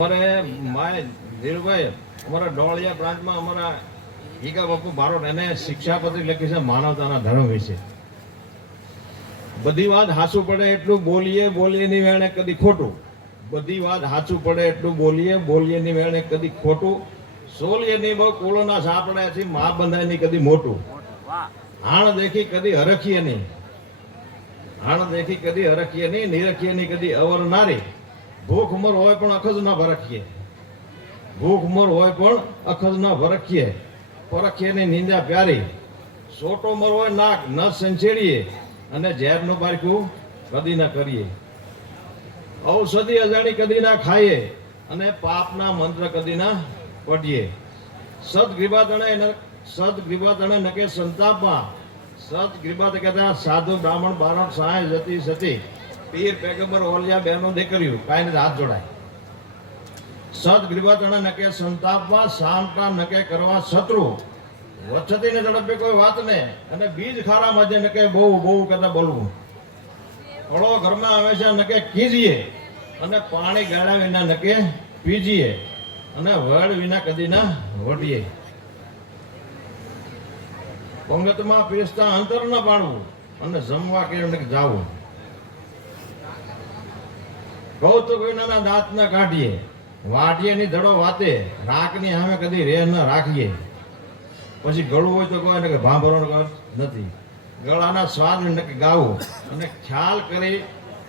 અમારે માય ધીરુભાઈ અમારા ડોળિયા બ્રાન્ચમાં અમારા ઈગા બાપુ બારોટ એને શિક્ષાપત્રી લખી છે માનવતાના ધર્મ વિશે. બધી વાત હાચું પડે એટલું બોલીએ ની વેણે કદી ખોટું. બધી વાત હાચું પડે એટલું બોલીએ ની વેણે કદી ખોટું. સોલીએ ની બહુ કુળોના સાપડે છે મા બંધાય ની કદી મોટું. હાણ દેખી કદી હરખીએ નહીં. હાણ દેખી કદી હરખીએ નહીં. નિરખીએ ની કદી અવર નારી. ભૂખ ઉમર હોય પણ અખજ ના ભરખીએ. ભૂખ ઉમર હોય પણ અખજ ના ભરખીએ. પરખીએ ની નિંદા પ્યારી. સોટો ઉમર હોય નાક ન સંચેડીએ. અને ઝેરનું પારખું કદી ના કરીએ. ઔષધિ અજાણી કદી ના ખાઈએ. અને પાપના મંત્ર કદી ના પઢીએ. સદગ્રીબાતણે નકે સંતાપમાં. સદગ્રીબાત કહેતા સાધુ બ્રાહ્મણ બારણ સહાય જતી સતી પીર પેગંબર ઓલિયા બહેનો દીકરીયું કાંઈ નથી હાથ જોડાય. સદગ્રીબાતણે નકે સંતાપમાં શાંતા નકે કરવા શત્રુ. વચ્છતી ને ઝડપે કોઈ વાત ને. અને બીજ ખારા મજે નકે બહુ કહેતા બોલવું. ફળો ઘરમાં હંમેશા નકે કીજીએ. અને પાણી ગાળ્યા વિના નકે પીજીએ. અને વડ વિના કદી ના વઢીએ. પંગતમાં પીરસતા અંતર ન પાડવું. અને જમવા કે જાવું. કૌતુક વિનાના દાંત ન કાઢીએ. વાટીએ ની ધડો વાતે. રાખની સામે કદી રે ન રાખીએ. પછી ગળું હોય તો કોઈ કે ભાંભરવાનો નથી. ગળાના સ્વાદ નક્કી ગાવું. અને ખ્યાલ કરી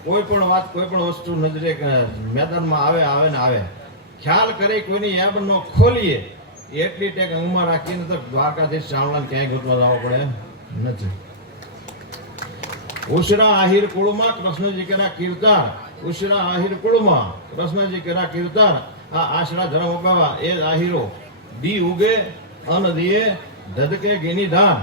કોઈ પણ વાત કોઈ પણ વસ્તુ નજરે મેદાનમાં આવે ને આવે. ખ્યાલ કરી કોઈની એબ નો ખોલીએ. એટલી ટેક ઊંઘમાં રાખીને તો દ્વારકાધીશ ચાવડાને ક્યાંય ગોતવા જવા પડે નથી. ઉશરા આહિર કુળમાં કૃષ્ણજી કેના કીર્તાર. ઉશરા આહિર કુળમાં કૃષ્ણજી કેના કીર્તાર. આ આશરા ધર્મ અપાવા એ જ આહિરો. દી ઉગે અન દિયે ધધકે ગીની ધાર.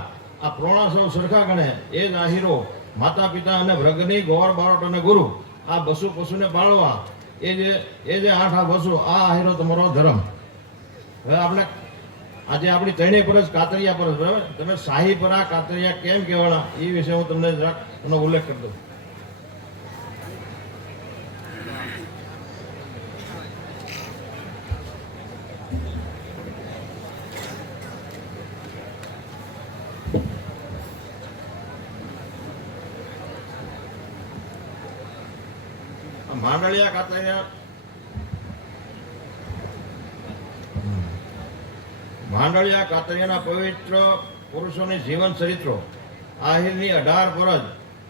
આ પ્રોણા સૌ સરખા ગણે એ જ આહિરો. માતા પિતા અને ભ્રગની ગોર બારોટ અને ગુરુ. આ બસુ પશુને પાળવા એ જે આઠ બસુ આ આહિરો તમારો ધર્મ. હવે આપણે આજે આપણી ત્રણેય પર જ કાતરિયા પર બરાબર. તમે શાહીપરા કાતરિયા કેમ કહેવાના એ વિશે હું તમને એનો ઉલ્લેખ કરી દઉં. માંડળિયા કાતરિયા માંડળિયા કાતરિયાના પવિત્ર પુરુષોની જીવન ચરિત્રો. આહિરની 18 પરજ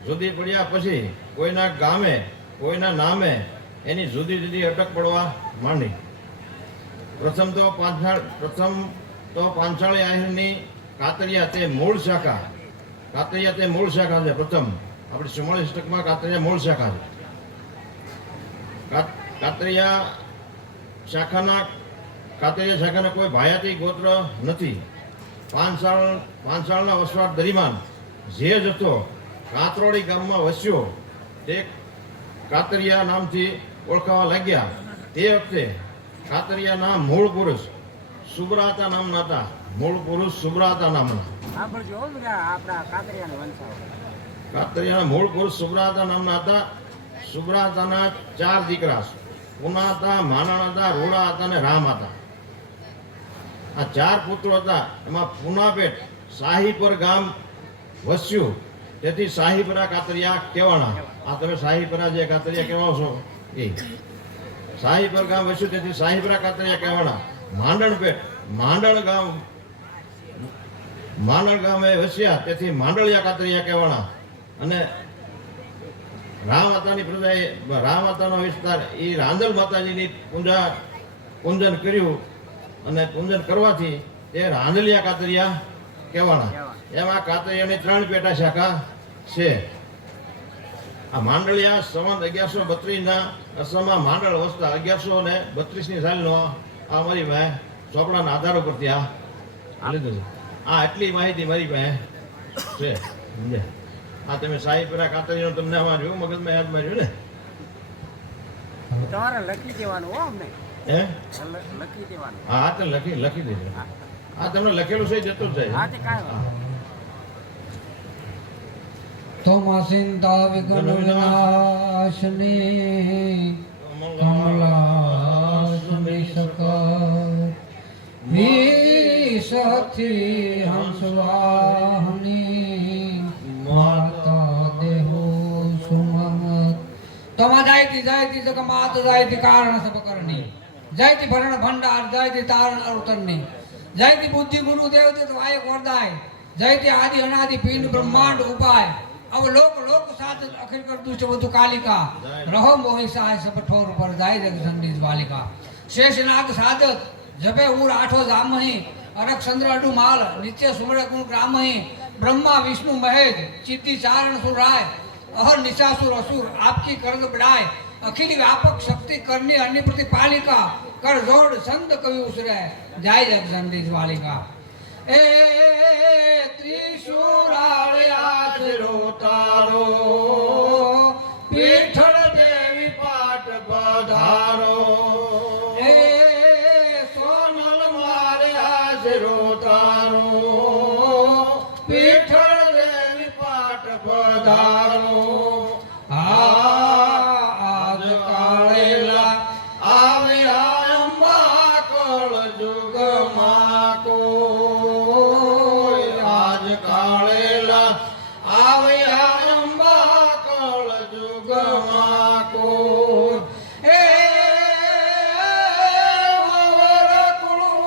જુદી પડ્યા પછી કોઈના ગામે કોઈના નામે એની જુદી જુદી અટક પડવા માંડી. પ્રથમ તો પાંચાળી આહિરની કાતરિયા તે મૂળ શાખા. કાતરિયા તે મૂળ શાખા છે. પ્રથમ આપણી 44 ટકમાં કાતરિયા મૂળ શાખા છે. કાતરિયા શાખાના કોઈ ભાયાતી ગોત્ર નથી. પાંચાળના વસવાટ દરમિયાન જે જથ્થો કાતરોડી ગામમાં વસ્યો તે કાતરિયા નામથી ઓળખાવા લાગ્યા. તે વખતે કાતરિયાના મૂળ પુરુષ સુબ્રાતા નામના હતા. મૂળ પુરુષ સુબ્રાતા નામના. કાતરિયાના મૂળ પુરુષ સુબ્રાતા નામના હતા. સુબ્રાતાના 4 દીકરા પુના હતા, માનાણ હતા, રોડા હતા અને રામ હતા. આ 4 પુત્રો હતા. એમાં પુનાપેટ શાહીપર ગામ વસ્યું. તેથી શાહીપરા કાતરિયા કહેવાના. આ તમે શાહીપરા જે કાતરિયા કહેવાઓ છો એ શાહીપર ગામ વસ્યું. તેથી શાહીપરા કાતરિયા કહેવાના. માંડણપેટ માંડણ ગામે વસ્યા. તેથી માંડળિયા કાતરિયા કહેવાના. અને રામ માતાનો વિસ્તાર એ રાંદલ માતાજીની પૂજન કર્યું. અને પૂજન કરવાથી તે રાંદલિયા કાતરિયા કહેવાના. એમાં કાતરિયાની 3 પેટા શાખા છે. આ માંડળિયા સંવત 1132 અસમમાં માંડળ વસતા 1132 સાલનો આ મારી પાસે ચોપડાના આધાર ઉપરથી આ લીધું છે. આ એટલી માહિતી મારી પાસે છે. સમજ્યા? આ તમે શાહીપરા કાતરિયાનું તમને આમાં જોયું મગજમાં યાદ માર્યું ને. તમારે લખી દેવાનું હો અમને. હે લખી દેવાનું. હા તો લખી દેજો. આ તમને લખેલું છે જતું જ જાય. હા તે કાંઈ તમસિંતા વિઘ્ન વિનાશની કમલા સક વિષથી હંસવાહની માતા દેહો સુમમત તમા જાયતી જાયતી જગ માત જાયતી કારણ સબ કરણી જાયતી ભરણ ભંડાર જાયતી તારણ અવતરણી જાયતી બુદ્ધિ ગુરુ દેવ તે વાયક વરદાય જાયતી આદિ અનાદિ પિંડ બ્રહ્માંડ ઉપાય अब लोक लोक साथ अखिल कर दूच वधु कालिका रहो मोहि सहाय सब ठोर पर जाय जग संडीज बालिका शेष नाग साधक जपे उर आठो जामहि अरक चंद्र अडु माल नित्य सुमर गुण ग्रामहि ब्रह्मा विष्णु महेश चित्ती चारण सुराय अहर निशासुर असुर आपकी करन बढ़ाए अखिल व्यापक शक्ति करनी अन्य प्रतिपालिका कर जोड़ संत कवि उसरे जाय जग संडीज बालिका ए त्रिशूराळे आजरो तारो पीठळ देवी पाट पधारो ए सोनल मारे आजरो तारो पीठळ देवी पाट पधारो आज काळेला आवे अंबा कळ जुग माको काळेला आवे अंबा कळ जुग माको ए मवर कुळू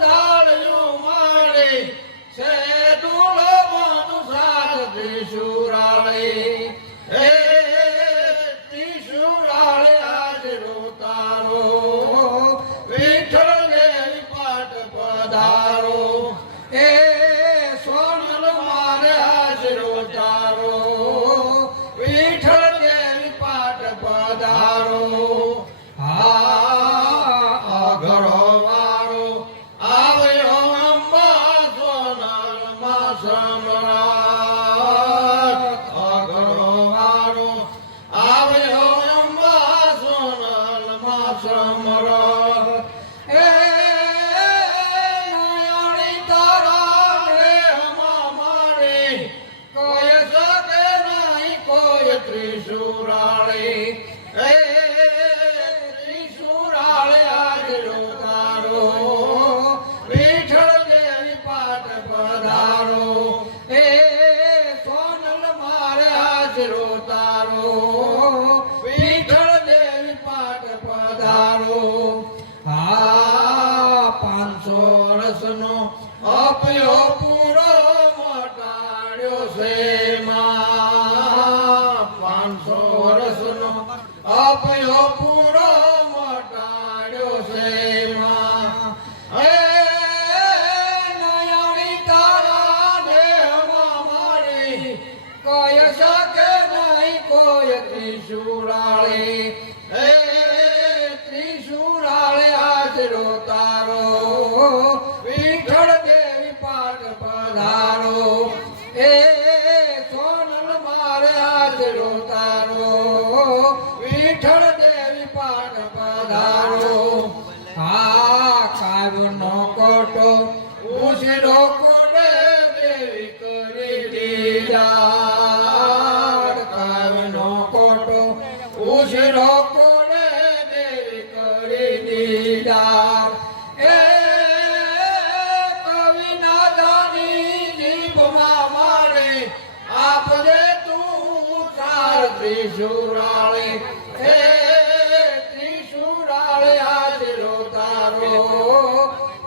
झाळ्यो माळे से दुल मधु साध त्रिशूराळे ए त्रिशूराळे आज रोतारो विठ्ठल देवी पाट पधारो ए विठ्ठल देवी पाट पधारो अघरो वारो આવ્યો અંબા સોનલમાં સમ્રાટ અઘરો વારો આવ્યો અંબા સોનલમાં સમ્રાટ એ નયણી તારા દેહમાં મારે કોઈ શકે નહીં કોઈ ત્રિશૂરાળે એ ત્રિશૂરાળે આજ રોકારો વિઠ્ઠલ દેવી પાટ પધારો એ સોનલ મારે આજ રોતારો વિઠ્ઠલ દેવી પાટ પધારો આ 500 વર્ષનો અપયો પૂરો મટાડ્યો છે માં 500 વર્ષનો અપયો પૂરો મટાડ્યો છે માં એ નયણી તારા દેહમાં મારી કોઈ શકે નહીં કોઈ ત્રિશૂળાળે એ ત્રિશૂળાળે આજ રોતારો વિઠ્ઠલ દેવી પાટ પધારો એ સોનલ મારે આજ રોતારો વિઠ્ઠલ દેવી પાટ પધારો આ કાવ્યનો કોટો ઉછરો કોડે દેવી કરી દીદાર કાવ્યનો કોટો ઉછરો કોડે દેવી કરી દીદાર એ કવિ ના જાની જીભમાં મારે આપજે તું ચાર ત્રિશૂળાળે એ ત્રિશૂળાળે આજ રોતારો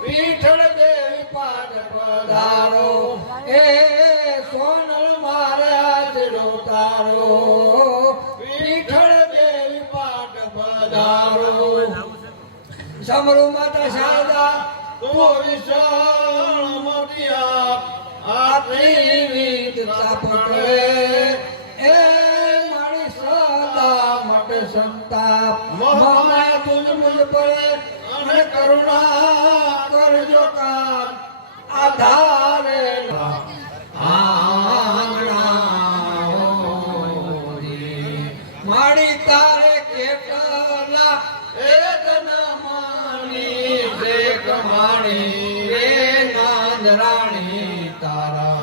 વિઠ્ઠલ દેવી પાટ પધારો એ સોનલ મારે આજ રોતારો વિઠ્ઠલ દેવી પાટ પધારો સમરૂ માતા શારદા તું વિશાળ મોતિયા આટલી વિદતા પટવે એ મારી સદા મટ સંતાપ મહામાયા તુજ મુજ પડે અને કરુણા કરજો કામ આધારે મારી તારે કેટલા એ માણી જે કમાણી રે નાંદરાણી તારા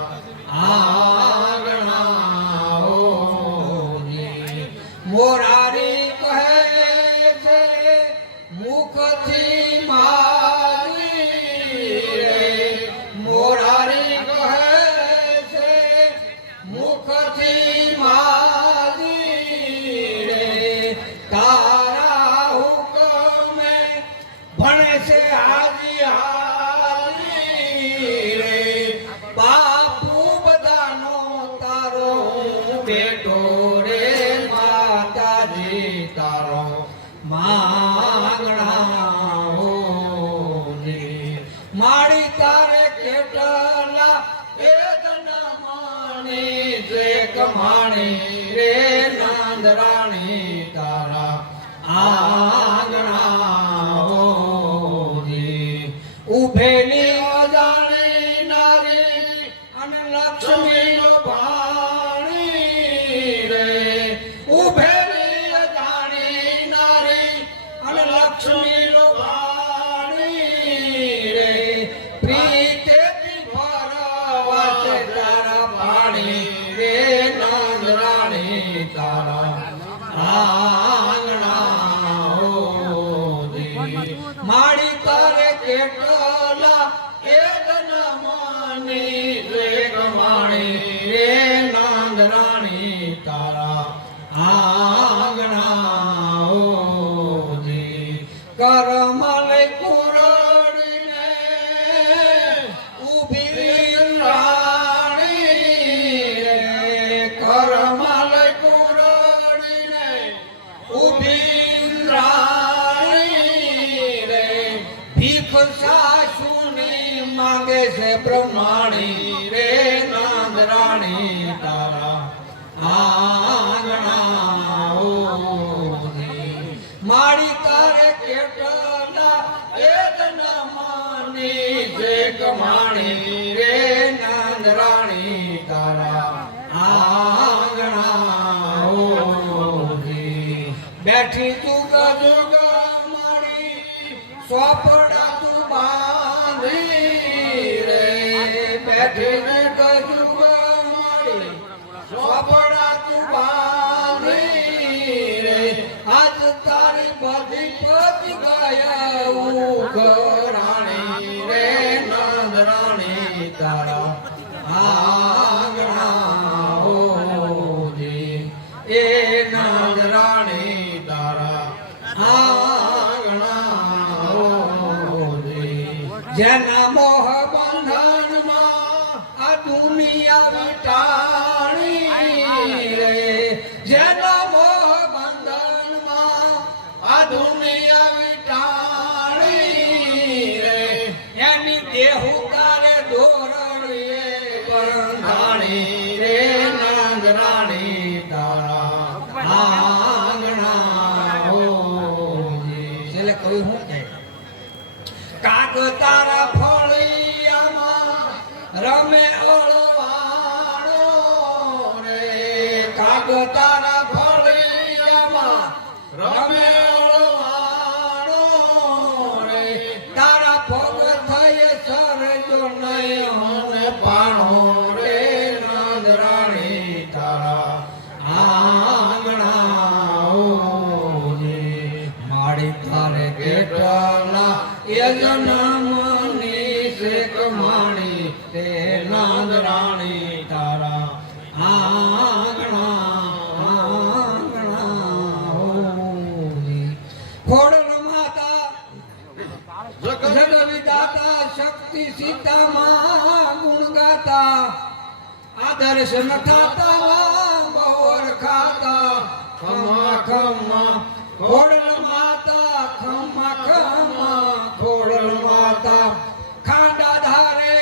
આંગણા મોરારી કહે છે મુખથી ભણે છે હાજી હાજી રે બાપુ બધાનો તારો બેટો રે માતાજી તારો માંગણા હોજી માડી તારે કેટલા એ માણી જે કમાણી રે નાંદરાણી તારા આંગણા હોજી ઉભેલી અજાણી નારી અને લક્ષ્મી નો ભાણી રે ઉભેલી અજાણી નારી અને લક્ષ્મી નો ભાણી રે પ્રીતેથી ભરવા છે તારા પાણી રે નાંદરાણી તારા આંગણા હોજી માડી તારે કેટલા એ જન્મની રે કમાણી રે નાંદરાણી તારા આંગણા હોજી કરમલે કુરડીને ઊભી રાણી રે કરમલે કુરડીને ઊભી રાણી રે ભીખ સાસુની માંગે છે બ્રહ્માણી રે નાંદરાણી તારા આંગણા હોજી માડી તારે કેટલા એ જન્મની જે કમાણી રે નાંદરાણી તારા આંગણા હોજી બેઠી જુગ જુગ માડી સોપડા તું બાંધી રે બેઠી જુગ જુગ માડી સોપડા તું બાંધી રે આજ તારી બધી પતિ ગયા ઘરાણી રે નાંદરાણી તારા આંગણા હોજી એ નાંદરાણી તારા આંગણા હોજી જેના મોહ બંધનમાં આ દુનિયા વિટાણી રે જેના મોહ બંધનમાં આ દુનિયા વિટાણી રે એની દેહુ તારે દોરડીએ બંધાણી રે નાંદરાણી તારા આંગણા હોજી છેલ્લે કહ્યું હું કે કાગ તારા ફળિયામાં રમે ઓળવાણો રે કાગ તારા ફળિયામાં રમે ઓળવાણો રે તારા પગ થઈ સરજો નયન પાણો રે નાંદરાણી તારા આંગણા હોજી માડી તારે કેટલા એ જન્મની છે કમાણી તે નાંદરાણી તારા આંગણા હોજી ખોડલ માતા જગ વિધાતા શક્તિ સીતામાં ગુણ ગાતા આદર્શ ન થાતા બહુર ખાતા ખમા ખમા ખોડલ માતા ખમા ખમા ખોડલ માતા ખાંડા ધારે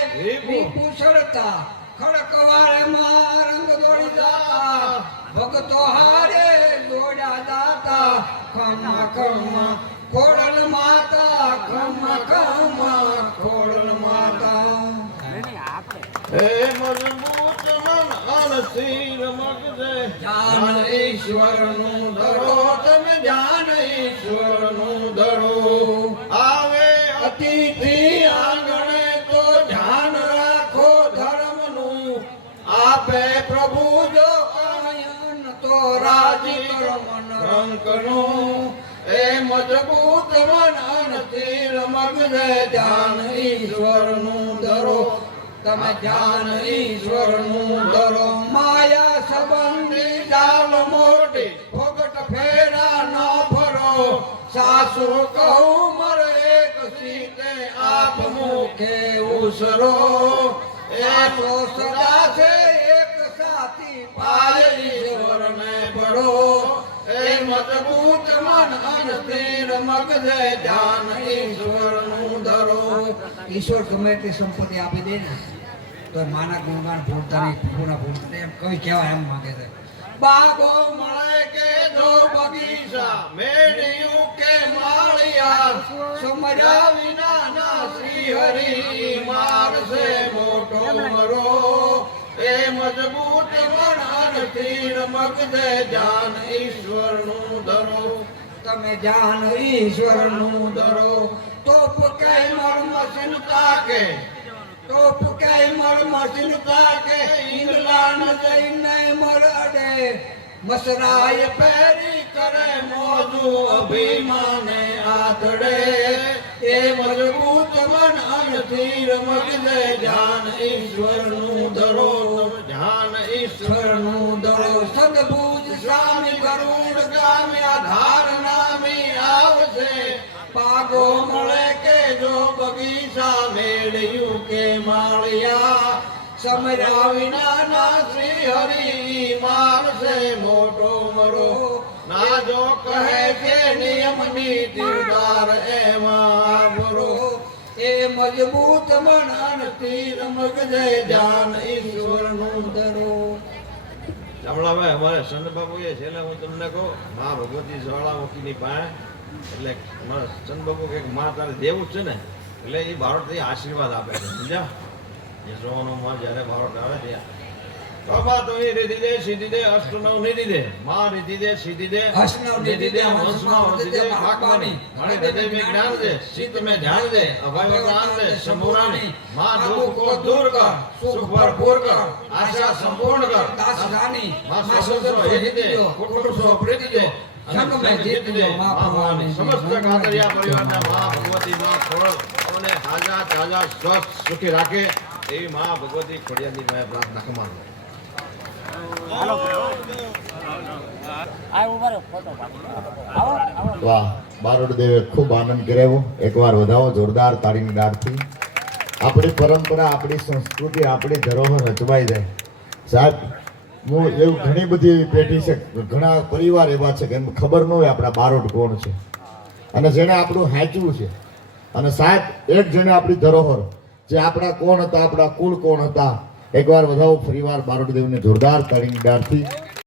વિપુસળતા ખડકવારે માં રંગ દોડી જાતા ભગતો હારે દોડ્યા દાતા ખમા ખમા ખોડલ માતા ખમા ખમા ખોડલ માતા હે મજબૂત મન અનસીર મગજે જાન ઈશ્વરનું ધરો તમે જાન ઈશ્વરનું ધરો આવે અતિથિ આંગણે તો ધ્યાન રાખો ધર્મનું આપે પ્રભુ જો કાયન તો રાજી કરો મન રંકનું એ મજબૂત મન અનસીર મગજે જાન ઈશ્વરનું ધરો તમે ધ્યાન ઈશ્વરનું ધરો માયા સંબંધી જાલ મોટી ફોગટ ફેરા ન ફરો સાસુ કહું મરે એક સરો એ તો સદા છે એક સાથી પાય ઈશ્વરને પડો એ મજબૂત મન અન સ્થિર મગજે ધ્યાન ઈશ્વરનું ધરો. ઈશ્વર ગમે તે સંપત્તિ આપી દે ને તો માના ગુણગાન ભૂલતા નહીં, પૂરા ભૂલતા નહીં. એમ કઈ કહેવાય એમ માંગે છે. બાગો મળે કે જો બગીચા મેળ્યું કે માળિયા સમર્યા વિના ના શ્રી હરિ મારશે મોટો મરો એ મજબૂત મન અન સ્થિર મગજે ધ્યાન ઈશ્વરનું ધરો. તમે જાન ઈશ્વરનું ધરો તો કઈ મર્મ ચિંતા કે તો કઈ મર્મ ચિંતા કે ઇંગ્લેન્ડ જઈને મર અડે મસરાય પેરી કરે મોજુ અભિમાને આતડે એ મજબૂત મન અન સ્થિર મગજે ધ્યાન ઈશ્વરનું ધરો. ધ્યાન ઈશ્વરનું ધરો. સદભુજ સ્વામી ગરુડ ગામે આધાર નામી આવશે પાગો મળે કે જો બગીચા મેળ્યું કે માળિયા સમર્યા વિના ના શ્રી હરિ મારશે મોટો મરો. ના જો કહે કે નિયમની તીરદાર એમાં બરો એ મજબૂત મન અન સ્થિર મગજે ધ્યાન ઈશ્વરનું ધરો. હમણાં અમારે સંત બાબુએ છેલ્લે હું તમને કહું મા ભગવતી જ્વાળામુખીની પાસે એટલે મારા સંત બાબુ કે માં તારે દેવું જ છે ને એટલે એ બારોટથી આશીર્વાદ આપે છે સમજ્યા. યશોનું માં જ્યારે બારોટ આવે ત્યાં બાબા તો એ રીતિ દે સીધી દે અષ્ટનવ નિધિ દે માં રીતિ દે સીધી દે અષ્ટનવ નિધિ દે, હંસમાં વર્તી દે ભાગવાની મણે હૃદય મેં જ્ઞાન દે શીત મેં ધ્યાન દે અભય વરદાન દે શંભુરાણી માં દુઃખ કો દૂર કર સુખ ભરપૂર કર આશા સંપૂર્ણ કર દાસ રાની માં સ્વતંત્ર હેતી દે કુટુંબ સો પ્રીતિ દે સંગ મેં જીતી દે માં ભવાની સમસ્ત કાતરિયા પરિવારના માં ભગવતી માં ખોળ અને હાજા તાજા સ્વસ્થ સુખી રાખે એવી માં ભગવતી ખોડિયારની મેં પ્રાર્થના કમાડું. હાલો આ ઉભા રહો ફોટો પાડી આવો આવો વાહ, બારોટ દેવે ખૂબ આનંદ કરાવ્યો. એકવાર વધાવો જોરદાર તાળીની દાડથી. આપણી પરંપરા, આપણી સંસ્કૃતિ, આપણી ધરોહર રચવાઈ જાય. સાહેબ, હું એવું ઘણી બધી એવી પેઢી છે, ઘણા પરિવાર એવા છે કે એમને ખબર ન હોય આપણા બારોટ કોણ છે અને જેને આપણું હાંચવું છે. અને સાહેબ, એક જણે આપણી ધરોહર જે આપણા કોણ હતા, આપણા કુળ કોણ હતા, એકવાર વધાવો ફરીવાર બારોટ દેવને જોરદાર તાળીની દાડથી.